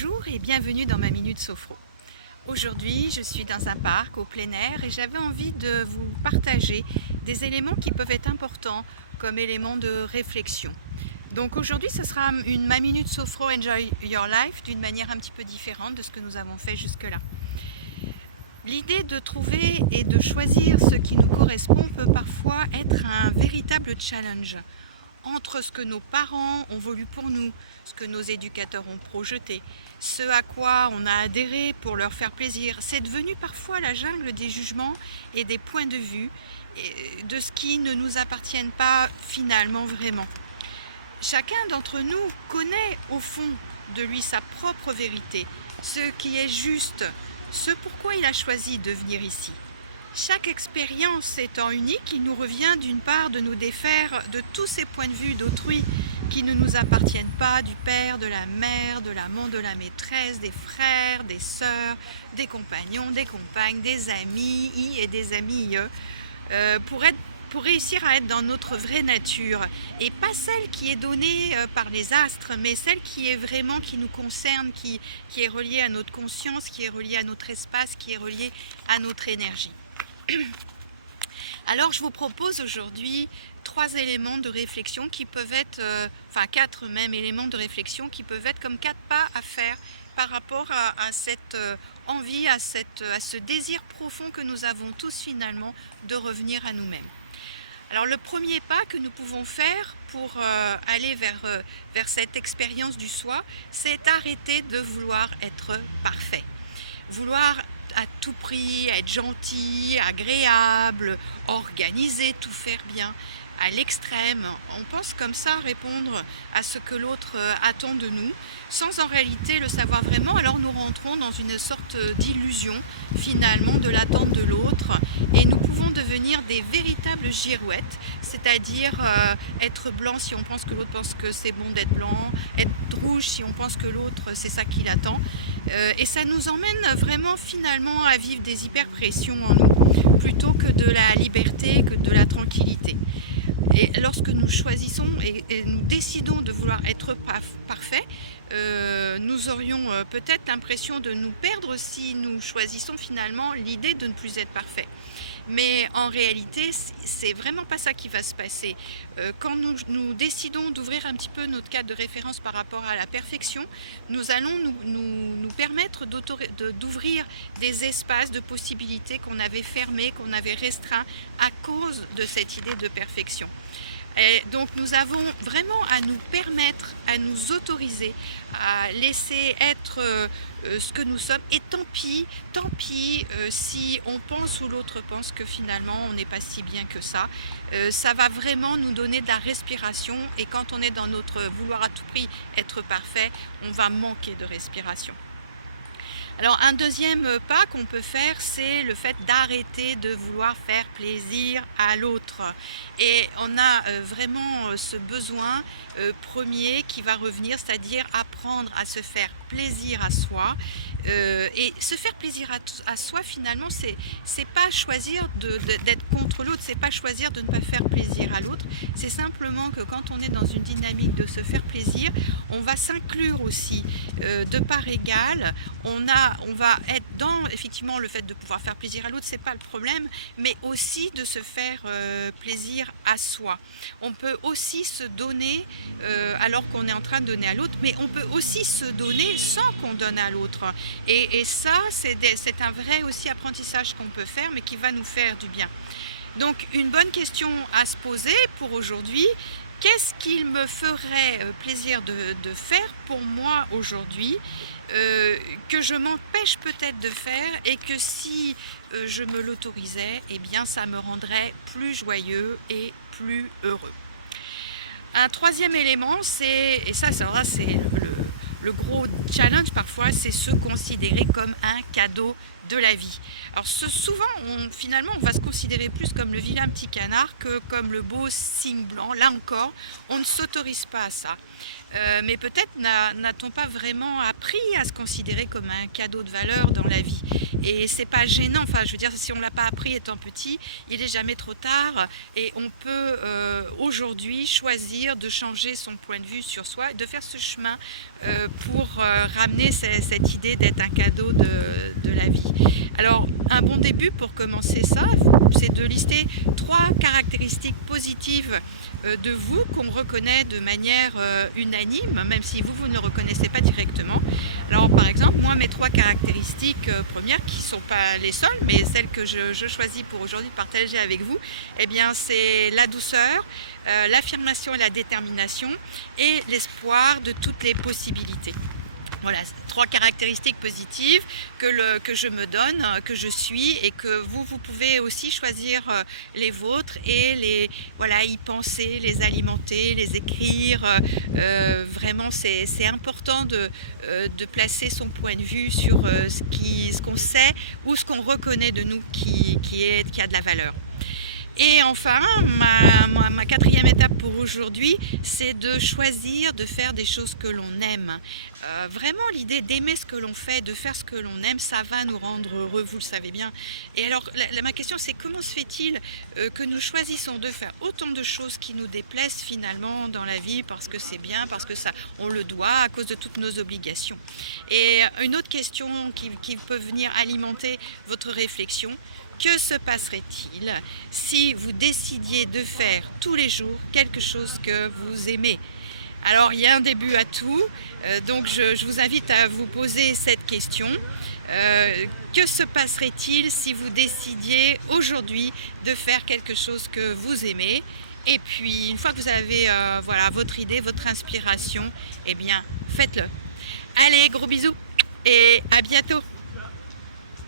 Bonjour et bienvenue dans ma Minute Sophro. Aujourd'hui, je suis dans un parc au plein air et j'avais envie de vous partager des éléments qui peuvent être importants comme éléments de réflexion. Donc aujourd'hui, ce sera ma Minute Sophro Enjoy Your Life d'une manière un petit peu différente de ce que nous avons fait jusque-là. L'idée de trouver et de choisir ce qui nous correspond peut parfois être un véritable challenge entre ce que nos parents ont voulu pour nous, ce que nos éducateurs ont projeté, ce à quoi on a adhéré pour leur faire plaisir. C'est devenu parfois la jungle des jugements et des points de vue de ce qui ne nous appartiennent pas finalement vraiment. Chacun d'entre nous connaît au fond de lui sa propre vérité, ce qui est juste, ce pourquoi il a choisi de venir ici. Chaque expérience étant unique, il nous revient d'une part de nous défaire de tous ces points de vue d'autrui qui ne nous appartiennent pas, du père, de la mère, de l'amant, de la maîtresse, des frères, des sœurs, des compagnons, des compagnes, des amis et des amies, pour réussir à être dans notre vraie nature et pas celle qui est donnée par les astres, mais celle qui est vraiment, qui nous concerne, qui est reliée à notre conscience, qui est reliée à notre espace, qui est reliée à notre énergie. Alors je vous propose aujourd'hui 3 éléments de réflexion qui peuvent être, 4 même éléments de réflexion qui peuvent être comme 4 pas à faire par rapport à cette envie, à ce désir profond que nous avons tous finalement de revenir à nous-mêmes. Alors le premier pas que nous pouvons faire pour aller vers cette expérience du soi, c'est arrêter de vouloir être parfait. Vouloir à tout prix, être gentil, agréable, organisé, tout faire bien, à l'extrême. On pense comme ça répondre à ce que l'autre attend de nous, sans en réalité le savoir vraiment. Alors nous rentrons dans une sorte d'illusion finalement de l'attente de l'autre et nous pouvons devenir des véritables girouettes, c'est-à-dire être blanc si on pense que l'autre pense que c'est bon d'être blanc, être rouge si on pense que l'autre c'est ça qu'il attend. Et ça nous emmène vraiment finalement à vivre des hyperpressions en nous, plutôt que de la liberté, que de la tranquillité. Et lorsque nous choisissons et nous décidons de vouloir être parfaits, nous aurions peut-être l'impression de nous perdre si nous choisissons finalement l'idée de ne plus être parfait. Mais en réalité, c'est vraiment pas ça qui va se passer. Quand nous décidons d'ouvrir un petit peu notre cadre de référence par rapport à la perfection, nous allons nous permettre d'ouvrir des espaces de possibilités qu'on avait fermés, qu'on avait restreints à cause de cette idée de perfection. Et donc nous avons vraiment à nous permettre, à nous autoriser, à laisser être ce que nous sommes. Et tant pis si on pense ou l'autre pense que finalement on n'est pas si bien que ça. Ça va vraiment nous donner de la respiration et quand on est dans notre vouloir à tout prix être parfait, on va manquer de respiration. Alors un deuxième pas qu'on peut faire, c'est le fait d'arrêter de vouloir faire plaisir à l'autre. Et on a vraiment ce besoin premier qui va revenir, c'est-à-dire apprendre à se faire plaisir à soi. Et se faire plaisir à soi, finalement, c'est pas choisir d'être contre l'autre, c'est pas choisir de ne pas faire plaisir à l'autre. C'est simplement que quand on est dans une dynamique de se faire plaisir, on va s'inclure aussi de part égale. On va être dans effectivement le fait de pouvoir faire plaisir à l'autre, c'est pas le problème, mais aussi de se faire plaisir à soi. On peut aussi se donner alors qu'on est en train de donner à l'autre, mais on peut aussi se donner sans qu'on donne à l'autre. Et ça, c'est un vrai aussi apprentissage qu'on peut faire, mais qui va nous faire du bien. Donc une bonne question à se poser pour aujourd'hui. Qu'est-ce qu'il me ferait plaisir de faire pour moi aujourd'hui, que je m'empêche peut-être de faire et que si je me l'autorisais, eh bien ça me rendrait plus joyeux et plus heureux. Un troisième élément, c'est le gros challenge parfois, c'est se considérer comme un cadeau de la vie. Alors souvent, finalement, on va se considérer plus comme le vilain petit canard que comme le beau cygne blanc. Là encore, on ne s'autorise pas à ça. mais peut-être n'a-t-on pas vraiment appris à se considérer comme un cadeau de valeur dans la vie. Et c'est pas gênant, enfin je veux dire, si on ne l'a pas appris étant petit, il n'est jamais trop tard et on peut aujourd'hui choisir de changer son point de vue sur soi et de faire ce chemin pour ramener cette idée d'être un cadeau de la vie. Alors un bon début pour commencer ça, c'est de lister 3 caractéristiques positives de vous qu'on reconnaît de manière unanime, même si vous ne le reconnaissez pas directement. Alors par exemple, moi mes 3 caractéristiques premières, qui ne sont pas les seules, mais celles que je choisis pour aujourd'hui partager avec vous, eh bien c'est la douceur, l'affirmation et la détermination et l'espoir de toutes les possibilités. Voilà, 3 caractéristiques positives que je me donne, que je suis et que vous pouvez aussi choisir les vôtres et voilà, y penser, les alimenter, les écrire. Vraiment, c'est important de placer son point de vue sur ce qu'on sait ou ce qu'on reconnaît de nous qui a de la valeur. Et enfin, ma 4e étape pour aujourd'hui, c'est de choisir de faire des choses que l'on aime. Vraiment, l'idée d'aimer ce que l'on fait, de faire ce que l'on aime, ça va nous rendre heureux, vous le savez bien. Et alors, ma question, c'est comment se fait-il que nous choisissons de faire autant de choses qui nous déplaisent finalement dans la vie parce que c'est bien, parce que ça, on le doit, à cause de toutes nos obligations. Et une autre question qui peut venir alimenter votre réflexion: que se passerait-il si vous décidiez de faire tous les jours quelque chose que vous aimez? Alors il y a un début à tout, donc je vous invite à vous poser cette question. Que se passerait-il si vous décidiez aujourd'hui de faire quelque chose que vous aimez? Et puis une fois que vous avez voilà, votre idée, votre inspiration, eh bien faites-le. Allez, gros bisous et à bientôt!